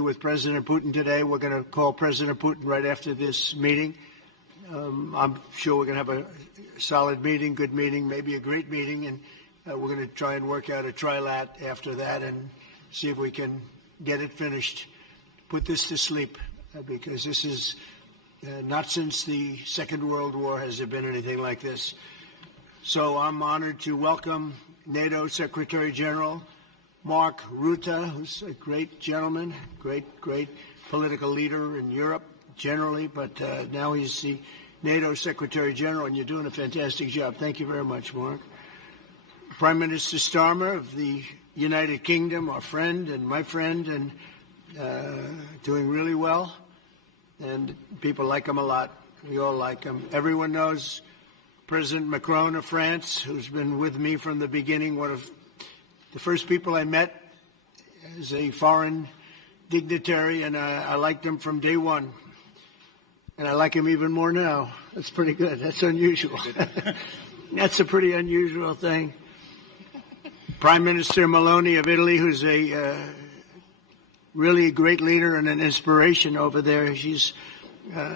with President Putin today. We're going to call President Putin right after this meeting. I'm sure we're going to have a solid meeting, good meeting, maybe a great meeting, and we're going to try and work out a trilat after that and see if we can get it finished, put this to sleep, because this is not since the Second World War has there been anything like this. So I'm honored to welcome NATO Secretary General Mark Rutte, who's a great gentleman, great political leader in Europe generally, but now he's the NATO Secretary General, and you're doing a fantastic job. Thank you very much, Mark. Prime Minister Starmer of the United Kingdom, our friend and my friend, and doing really well, and people like him a lot. We all like him. Everyone knows President Macron of France, who's been with me from the beginning, one of the first people I met as a foreign dignitary, and I liked him from day one. And I like him even more now. That's pretty good. That's unusual. That's a pretty unusual thing. Prime Minister Meloni of Italy, who's a really great leader and an inspiration over there. She's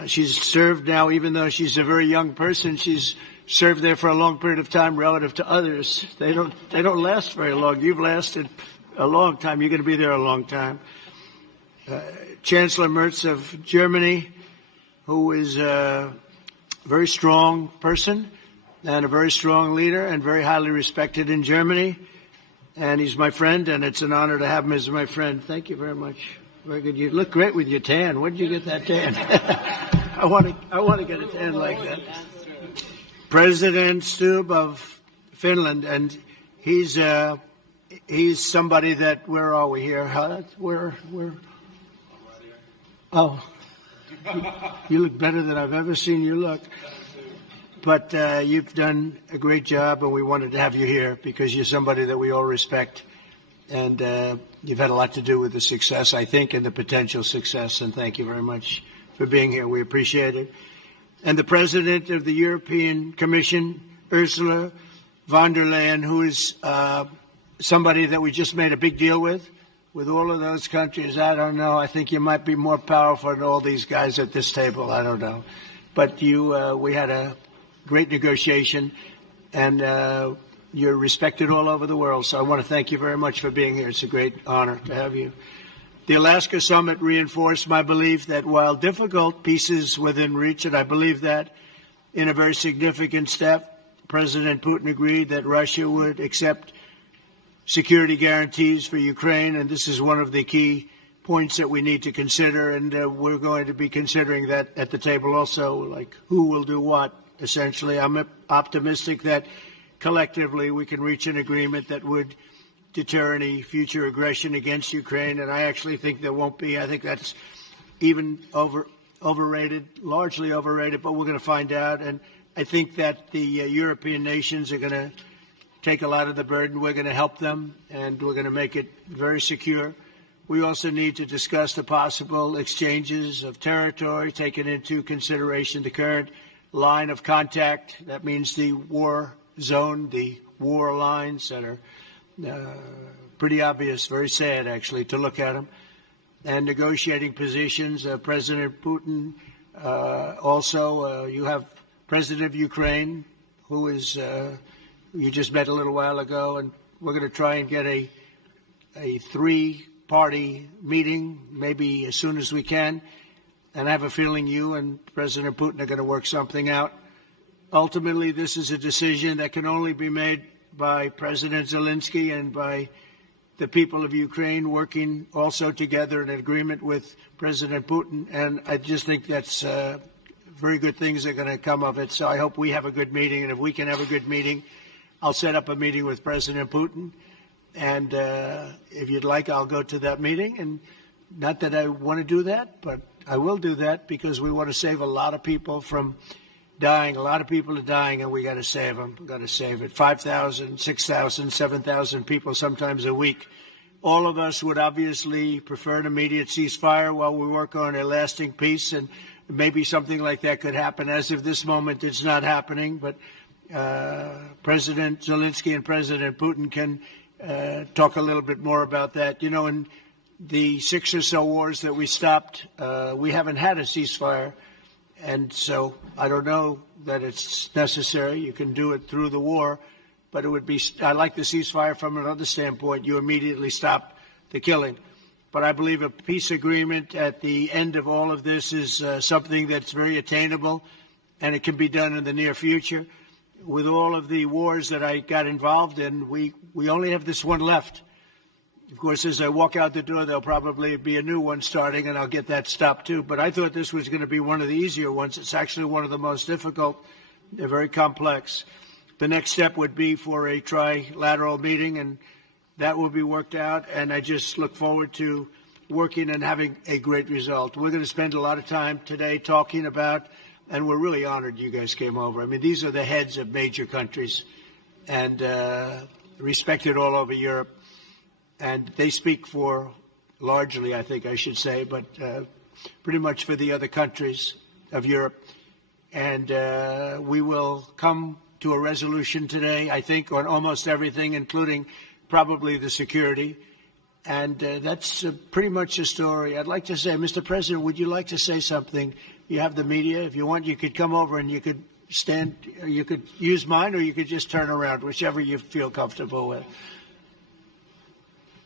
served now, even though she's a very young person, she's served there for a long period of time relative to others. They don't last very long. You've lasted a long time. You're going to be there a long time. Chancellor Merz of Germany, who is a very strong person and a very strong leader and very highly respected in Germany. And he's my friend, and it's an honor to have him as my friend. Thank you very much. Very good. You look great with your tan. Where did you get that tan? I want to get a tan like that. President Stubb of Finland, and he's somebody that, where are we here? Where? Oh, you look better than I've ever seen you look. But you've done a great job, and we wanted to have you here because you're somebody that we all respect, and you've had a lot to do with the success, I think, and the potential success, and thank you very much for being here. We appreciate it. And the President of the European Commission, Ursula von der Leyen, who is somebody that we just made a big deal with all of those countries. I don't know. I think you might be more powerful than all these guys at this table. I don't know. But we had a great negotiation, and you're respected all over the world. So I want to thank you very much for being here. It's a great honor to have you. The Alaska Summit reinforced my belief that while difficult, peace is within reach, and I believe that in a very significant step, President Putin agreed that Russia would accept security guarantees for Ukraine, and this is one of the key points that we need to consider, and we're going to be considering that at the table also, like who will do what, essentially. I'm optimistic that collectively we can reach an agreement that would deter any future aggression against Ukraine, and I actually think there won't be. I think that's even overrated, largely overrated, but we're going to find out. And I think that the European nations are going to take a lot of the burden. We're going to help them, and we're going to make it very secure. We also need to discuss the possible exchanges of territory, taking into consideration the current line of contact. That means the war zone, the war lines that are pretty obvious, very sad, actually, to look at them, and negotiating positions. President Putin, also, you have President of Ukraine, who is, you just met a little while ago, and we're going to try and get a three-party meeting, maybe as soon as we can, and I have a feeling you and President Putin are going to work something out. Ultimately, this is a decision that can only be made by President Zelenskyy and by the people of Ukraine working also together in agreement with President Putin. And I just think that's very good things are going to come of it. So I hope we have a good meeting. And if we can have a good meeting, I'll set up a meeting with President Putin. And if you'd like, I'll go to that meeting. And not that I want to do that, but I will do that because we want to save a lot of people from dying. A lot of people are dying, and we got to save them. We got to save it. 5,000, 6,000, 7,000 people sometimes a week. All of us would obviously prefer an immediate ceasefire while we work on a lasting peace, and maybe something like that could happen. As of this moment, it's not happening, but President Zelenskyy and President Putin can talk a little bit more about that. You know, in the 6 or so wars that we stopped, we haven't had a ceasefire. And so I don't know that it's necessary. You can do it through the war, but it would be, I like the ceasefire from another standpoint. You immediately stop the killing. But I believe a peace agreement at the end of all of this is something that's very attainable, and it can be done in the near future. With all of the wars that I got involved in, we only have this one left. Of course, as I walk out the door, there'll probably be a new one starting, and I'll get that stopped too. But I thought this was going to be one of the easier ones. It's actually one of the most difficult. They're very complex. The next step would be for a trilateral meeting, and that will be worked out. And I just look forward to working and having a great result. We're going to spend a lot of time today talking about, and we're really honored you guys came over. I mean, these are the heads of major countries and respected all over Europe. And they speak for, largely, I think I should say, but pretty much for the other countries of Europe. And we will come to a resolution today, I think, on almost everything, including probably the security. And that's pretty much the story. I'd like to say, Mr. President, would you like to say something? You have the media. If you want, you could come over and you could stand, you could use mine, or you could just turn around, whichever you feel comfortable with.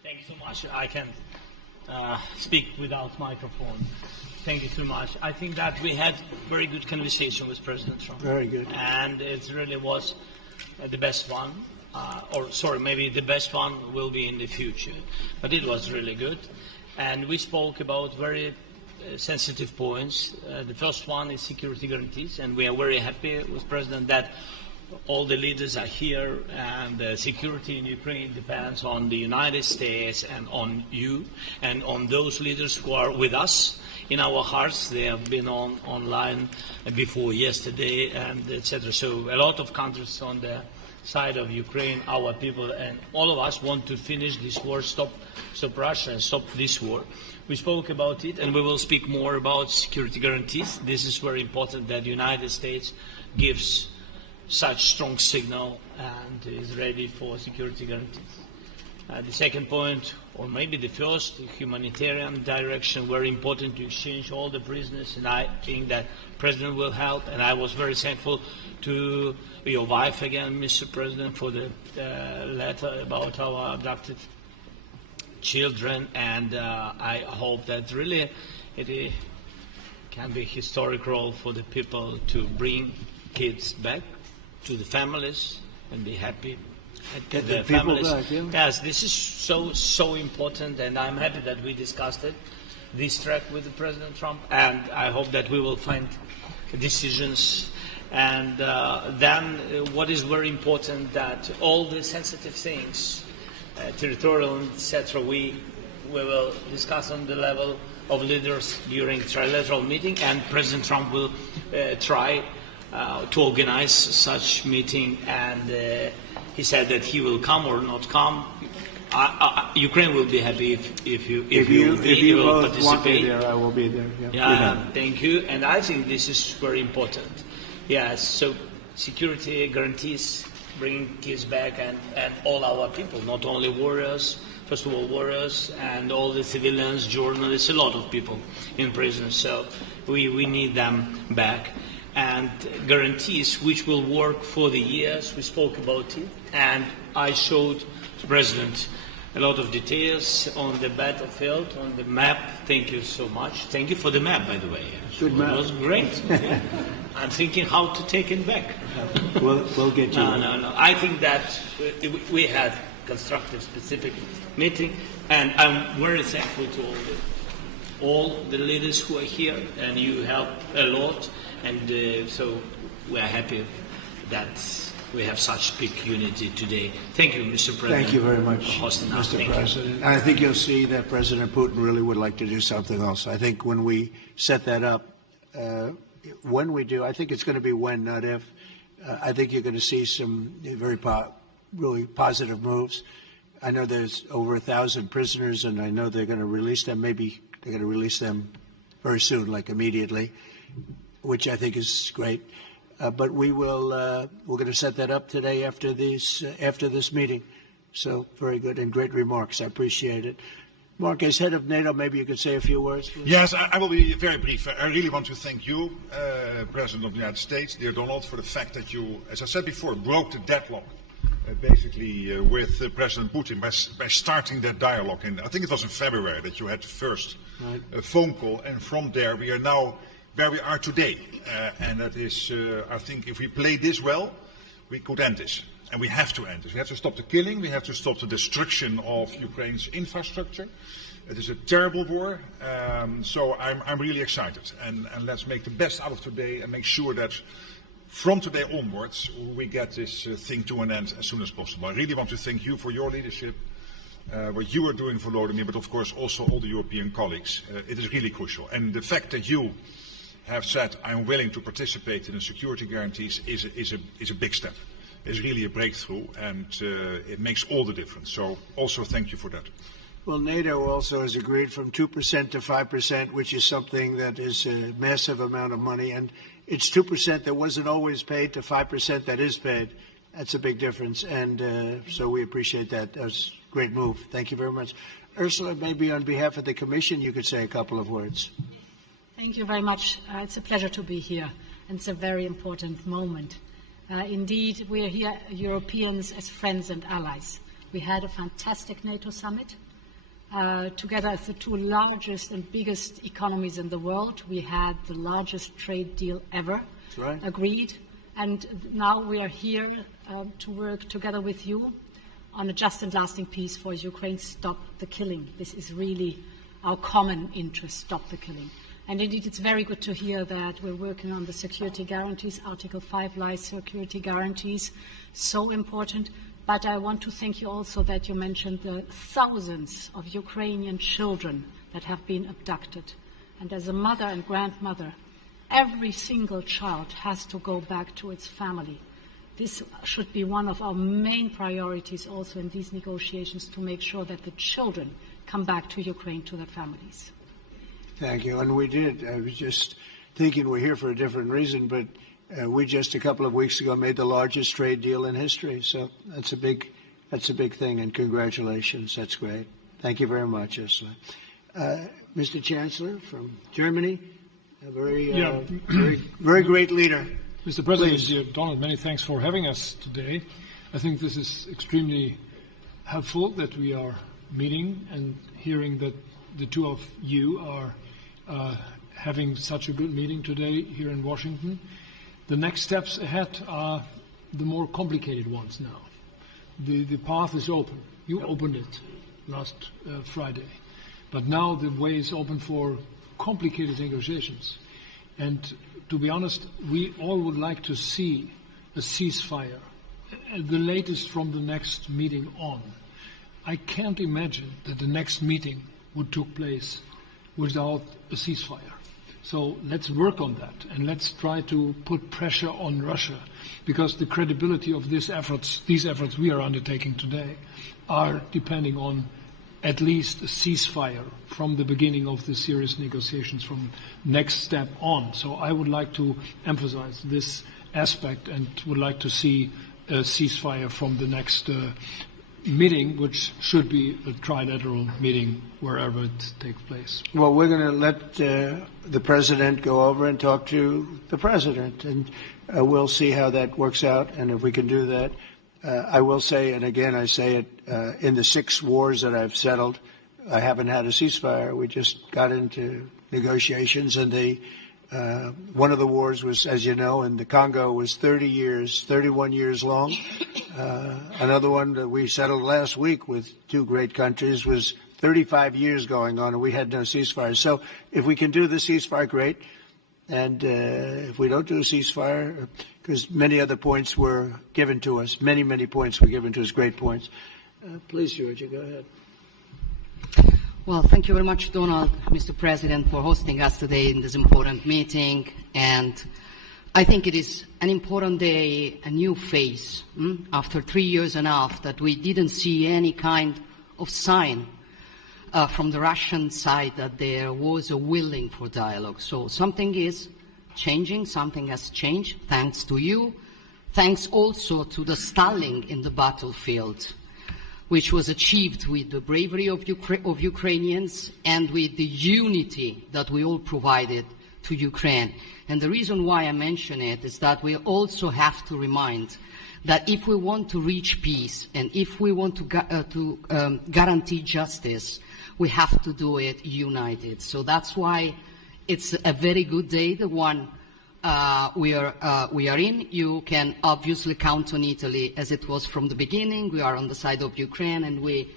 Thank you so much. I can speak without microphone. Thank you so much. I think that we had very good conversation with President Trump. Very good. And it really was the best one. Maybe the best one will be in the future. But it was really good. And we spoke about very sensitive points. The first one is security guarantees. And we are very happy with President that all the leaders are here, and the security in Ukraine depends on the United States and on you and on those leaders who are with us in our hearts. They have been online before yesterday, and etc. So a lot of countries on the side of Ukraine, our people, and all of us want to finish this war, stop Russia and stop this war. We spoke about it, and we will speak more about security guarantees. This is very important that the United States gives such strong signal and is ready for security guarantees. The second point, or maybe the first, the humanitarian direction, very important to exchange all the prisoners, and I think that President will help. And I was very thankful to your wife again, Mr. President, for the letter about our abducted children, and I hope that really it can be a historic role for the people to bring kids back to the families and be happy at the families. Back, yeah. Yes, this is so important, and I'm happy that we discussed it, this track with the President Trump, and I hope that we will find decisions. And then what is very important, that all the sensitive things, territorial, etc., we will discuss on the level of leaders during trilateral meeting, and President Trump will try to organize such meeting, and he said that he will come or not come. Ukraine will be happy if you will participate. Want me there, I will be there. Yeah, thank you. And I think this is very important. Yes, so security guarantees, bringing kids back, and all our people, not only warriors, first of all warriors, and all the civilians, journalists, a lot of people in prison. So we need them back. And guarantees which will work for the years. We spoke about it, and I showed the President a lot of details on the battlefield, on the map. Thank you so much. Thank you for the map, by the way. Good map. It was great. I'm thinking how to take it back. We'll get you. No. I think that we had constructive, specific meeting, and I'm very thankful to all the leaders who are here, and you helped a lot. And so we are happy that we have such big unity today. Thank you, Mr. President. Thank you very much, for hosting us. Mr. President. And I think you'll see that President Putin really would like to do something else. I think when we set that up, when we do, I think it's going to be when, not if. I think you're going to see some very really positive moves. I know there's over 1,000 prisoners, and I know they're going to release them. Maybe they're going to release them very soon, like immediately, which I think is great. But we're going to set that up today after this meeting. So very good and great remarks. I appreciate it. Mark, as head of NATO, maybe you could say a few words, please. Yes, I will be very brief. I really want to thank you, President of the United States, dear Donald, for the fact that you, as I said before, broke the deadlock with President Putin by starting that dialogue. And I think it was in February that you had the first phone call, and from there we are now where we are today. And that is, I think, if we play this well, we could end this. And we have to end this. We have to stop the killing. We have to stop the destruction of Ukraine's infrastructure. It is a terrible war. So I'm really excited. And let's make the best out of today and make sure that from today onwards we get this thing to an end as soon as possible. I really want to thank you for your leadership, what you are doing for Volodymyr, but of course also all the European colleagues. It is really crucial. And the fact that you have said, I'm willing to participate in the security guarantees is a big step. It's really a breakthrough, and it makes all the difference. So also thank you for that. Well, NATO also has agreed from 2% to 5%, which is something that is a massive amount of money. And it's 2% that wasn't always paid to 5% that is paid. That's a big difference. And so we appreciate that. That was a great move. Thank you very much. Ursula, maybe on behalf of the Commission, you could say a couple of words. Thank you very much. It's a pleasure to be here. And it's a very important moment. Indeed, we are here, Europeans, as friends and allies. We had a fantastic NATO summit. Together as the two largest and biggest economies in the world, we had the largest trade deal ever agreed. And now we are here to work together with you on a just and lasting peace for Ukraine. Stop the killing. This is really our common interest, stop the killing. And indeed, it's very good to hear that we're working on the security guarantees, Article 5 lies security guarantees, so important. But I want to thank you also that you mentioned the thousands of Ukrainian children that have been abducted. And as a mother and grandmother, every single child has to go back to its family. This should be one of our main priorities also in these negotiations, to make sure that the children come back to Ukraine, to their families. Thank you. And we did. I was just thinking we're here for a different reason, but we just a couple of weeks ago made the largest trade deal in history. So that's a big thing, and congratulations. That's great. Thank you very much, Ursula. Mr. Chancellor from Germany, a very great leader. Mr. President, dear Donald, many thanks for having us today. I think this is extremely helpful that we are meeting and hearing that the two of you are having such a good meeting today here in Washington. The next steps ahead are the more complicated ones now. The path is open. You opened it last Friday. But now the way is open for complicated negotiations. And to be honest, we all would like to see a ceasefire, the latest from the next meeting on. I can't imagine that the next meeting would take place without a ceasefire. So let's work on that, and let's try to put pressure on Russia, because the credibility of these efforts we are undertaking today are depending on at least a ceasefire from the beginning of the serious negotiations from next step on. So I would like to emphasize this aspect and would like to see a ceasefire from the next meeting, which should be a trilateral meeting wherever it takes place. Well, we're going to let the president go over and talk to the president, and we'll see how that works out, and if we can do that. I will say, and again I say it, in the 6 wars that I've settled, I haven't had a ceasefire. We just got into negotiations, and one of the wars was, as you know, in the Congo was 31 years long. Another one that we settled last week with 2 great countries was 35 years going on, and we had no ceasefire. So if we can do the ceasefire, great. And if we don't do a ceasefire, because many other points were given to us, many points were given to us, great points. Please, Giorgia, go ahead. Well, thank you very much, Donald, Mr. President, for hosting us today in this important meeting. And I think it is an important day, a new phase, after 3 years and a half that we didn't see any kind of sign from the Russian side that there was a willing for dialogue. So something is changing, something has changed, thanks to you, thanks also to the stalling in the battlefield. which was achieved with the bravery of Ukrainians and with the unity that we all provided to Ukraine. And the reason why I mention it is that we also have to remind that if we want to reach peace and if we want to guarantee justice, we have to do it united. So that's why it's a very good day, the one we are in. You can obviously count on Italy as it was from the beginning. We are on the side of Ukraine, and we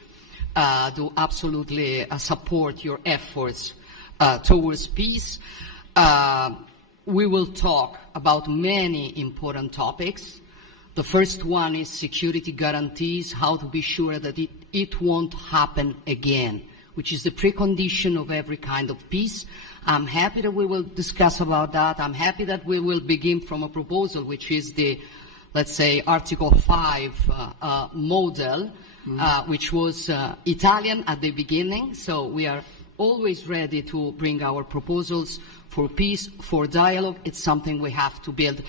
do absolutely support your efforts towards peace. We will talk about many important topics. The first one is security guarantees, how to be sure that it won't happen again, which is the precondition of every kind of peace. I'm happy that we will discuss about that. I'm happy that we will begin from a proposal, which is the, let's say, Article 5 model, which was Italian at the beginning. So we are always ready to bring our proposals for peace, for dialogue. It's something we have to build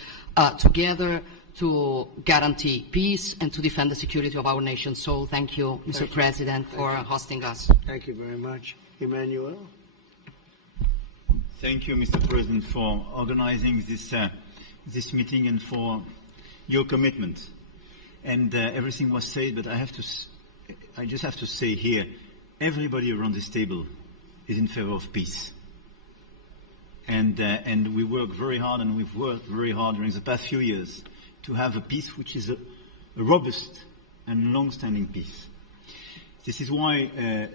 together to guarantee peace and to defend the security of our nation. So thank you, Mr. President, for hosting us. Thank you very much. Emmanuel? Thank you, Mr. President, for organizing this meeting and for your commitment. And everything was said, but I just have to say here, everybody around this table is in favor of peace. And we work very hard, and we've worked very hard during the past few years to have a peace which is a robust and long-standing peace. This is why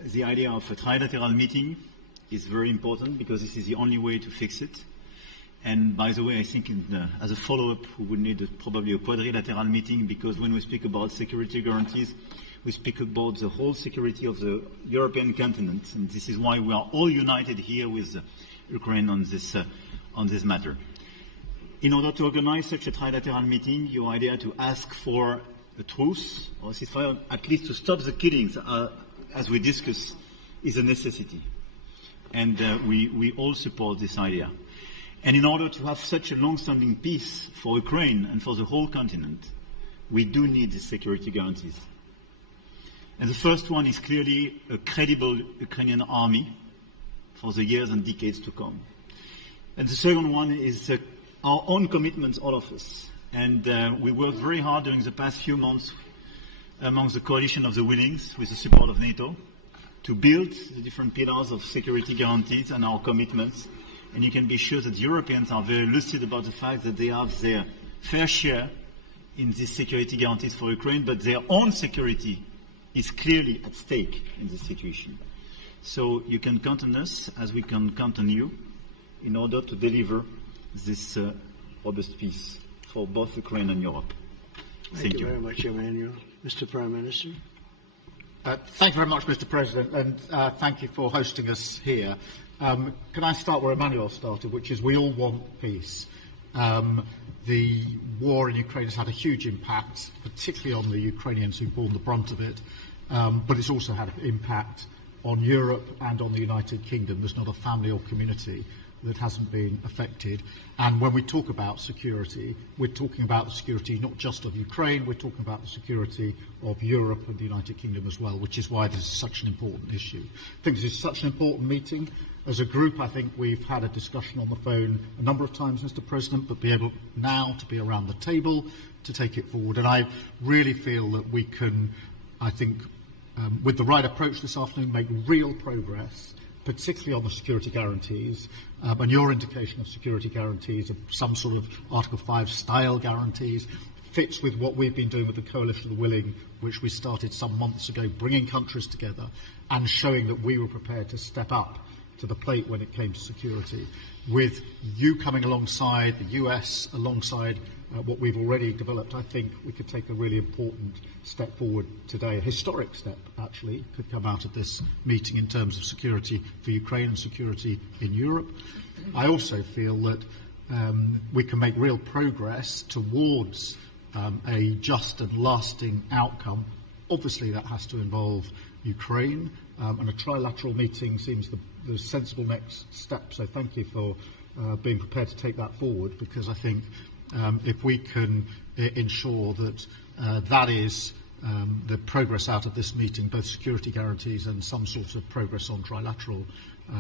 the idea of a trilateral meeting is very important, because this is the only way to fix it. And by the way, I think as a follow-up, we would need probably a quadrilateral meeting, because when we speak about security guarantees, we speak about the whole security of the European continent. And this is why we are all united here with Ukraine on this matter. In order to organize such a trilateral meeting, your idea to ask for a truce or ceasefire, at least to stop the killings, as we discussed, is a necessity. And we all support this idea. And in order to have such a long-standing peace for Ukraine and for the whole continent, we do need the security guarantees. And the first one is clearly a credible Ukrainian army for the years and decades to come. And the second one is our own commitments, all of us. And we worked very hard during the past few months amongst the coalition of the willings, with the support of NATO, to build the different pillars of security guarantees and our commitments. And you can be sure that Europeans are very lucid about the fact that they have their fair share in these security guarantees for Ukraine, but their own security is clearly at stake in this situation. So you can count on us, as we can count on you, in order to deliver this robust peace for both Ukraine and Europe. Thank you very much, Emmanuel. Mr. Prime Minister? Thank you very much, Mr. President, and thank you for hosting us here. Can I start where Emmanuel started, which is we all want peace. The war in Ukraine has had a huge impact, particularly on the Ukrainians who've borne the brunt of it, but it's also had an impact on Europe and on the United Kingdom. There's not a family or community that hasn't been affected. And when we talk about security, we're talking about the security not just of Ukraine, we're talking about the security of Europe and the United Kingdom as well, which is why this is such an important issue. I think this is such an important meeting. As a group, I think we've had a discussion on the phone a number of times, Mr. President, but be able now to be around the table to take it forward. And I really feel that we can, I think, with the right approach this afternoon, make real progress, particularly on the security guarantees, and your indication of security guarantees, of some sort of Article 5 style guarantees, fits with what we've been doing with the Coalition of the Willing, which we started some months ago, bringing countries together and showing that we were prepared to step up to the plate when it came to security. With you coming alongside, the US alongside what we've already developed, I think we could take a really important step forward today. A historic step, actually, could come out of this meeting in terms of security for Ukraine and security in Europe. I also feel that we can make real progress towards a just and lasting outcome. Obviously, that has to involve Ukraine, and a trilateral meeting seems the sensible next step. So thank you for being prepared to take that forward, because I think if we can ensure that that is the progress out of this meeting, both security guarantees and some sort of progress on trilateral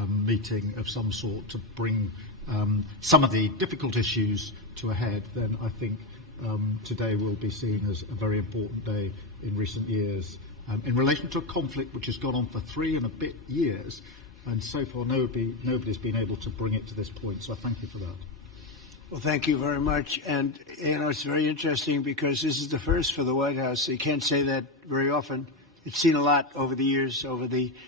meeting of some sort to bring some of the difficult issues to a head, then I think today will be seen as a very important day in recent years in relation to a conflict which has gone on for 3 and a bit years, and so far nobody's been able to bring it to this point. So I thank you for that. Well, thank you very much. And, it's very interesting because this is the first for the White House. You can't say that very often. It's seen a lot over the years,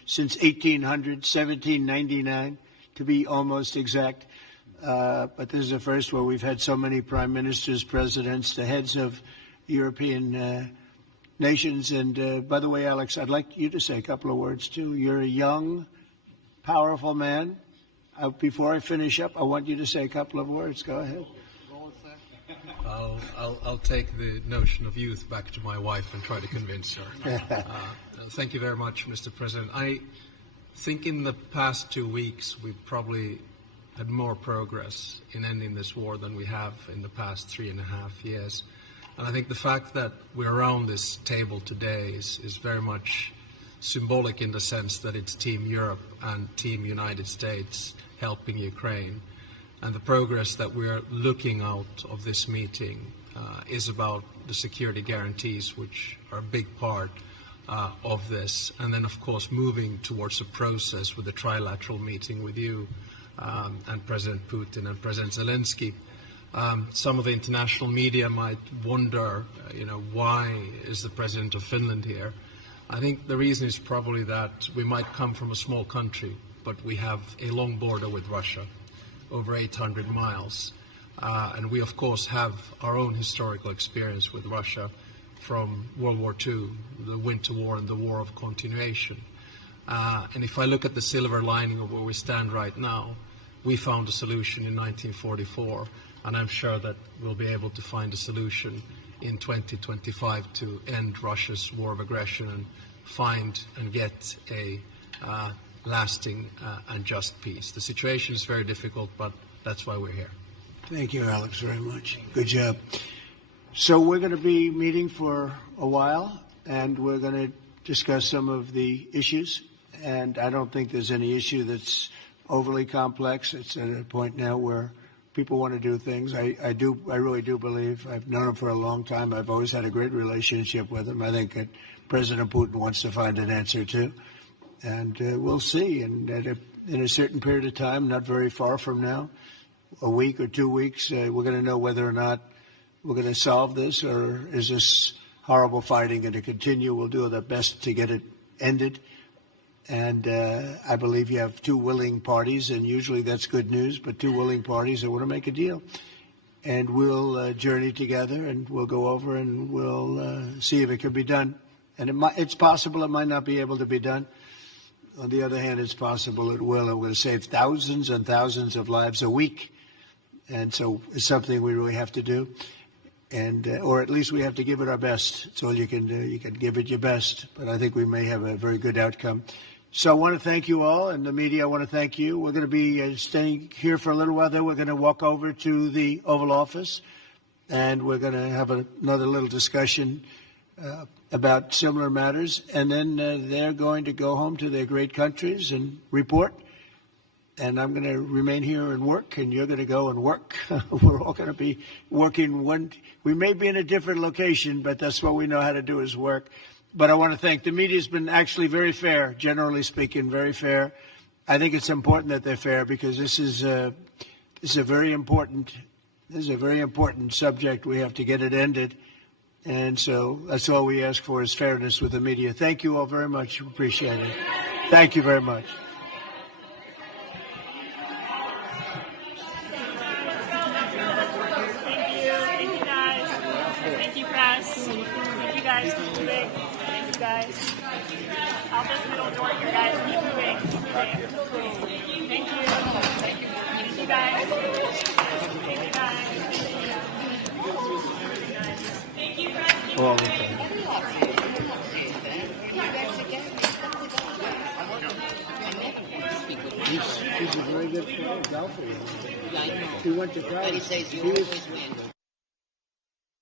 since 1800, 1799, to be almost exact. But this is the first where we've had so many prime ministers, presidents, the heads of European nations. And by the way, Alex, I'd like you to say a couple of words, too. You're a young, powerful man. Before I finish up, I want you to say a couple of words. Go ahead. I'll take the notion of youth back to my wife and try to convince her. Thank you very much, Mr. President. I think in the past 2 weeks we've probably had more progress in ending this war than we have in the past 3.5 years. And I think the fact that we're around this table today is very much symbolic in the sense that it's Team Europe and Team United States helping Ukraine. And the progress that we're looking out of this meeting is about the security guarantees, which are a big part of this. And then, of course, moving towards a process with the trilateral meeting with you and President Putin and President Zelenskyy. Some of the international media might wonder, why is the President of Finland here? I think the reason is probably that we might come from a small country, but we have a long border with Russia, over 800 miles. And we, of course, have our own historical experience with Russia from World War II, the Winter War and the War of Continuation. And if I look at the silver lining of where we stand right now, we found a solution in 1944, and I'm sure that we'll be able to find a solution in 2025 to end Russia's war of aggression and find and get a lasting and just peace. The situation is very difficult, but that's why we're here. Thank you, Alex, very much. Good job. So we're going to be meeting for a while, and we're going to discuss some of the issues. And I don't think there's any issue that's overly complex. It's at a point now where people want to do things. I really do believe. I've known him for a long time. I've always had a great relationship with him. I think that President Putin wants to find an answer too. And we'll see. And in a certain period of time, not very far from now, a week or 2 weeks, we're going to know whether or not we're going to solve this, or is this horrible fighting going to continue? We'll do our best to get it ended. And I believe you have 2 willing parties, and usually that's good news, but 2 willing parties that want to make a deal. And we'll journey together, and we'll go over, and we'll see if it can be done. And it's possible it might not be able to be done. On the other hand, it's possible it will. It will save thousands and thousands of lives a week. And so it's something we really have to do. And or at least we have to give it our best. That's all you can do. You can give it your best. But I think we may have a very good outcome. So I want to thank you all, and the media, I want to thank you. We're going to be staying here for a little while. Then we're going to walk over to the Oval Office, and we're going to have another little discussion about similar matters. And then they're going to go home to their great countries and report. And I'm going to remain here and work, and you're going to go and work. We're all going to be working we may be in a different location, but that's what we know how to do is work. But I want to thank the media. Has been actually very fair, generally speaking, very fair. I think it's important that they're fair because this is a very important subject. We have to get it ended, and so that's all we ask for is fairness with the media. Thank you all very much. Appreciate it. Thank you very much. Thank you, guys. I'll just middle door here, guys. Keep moving. Thank you. Thank you, guys. Thank you, guys. Thank you, guys. All the time. He's a very good player, golfer. Yeah, I know. He went to college. And he says you always win.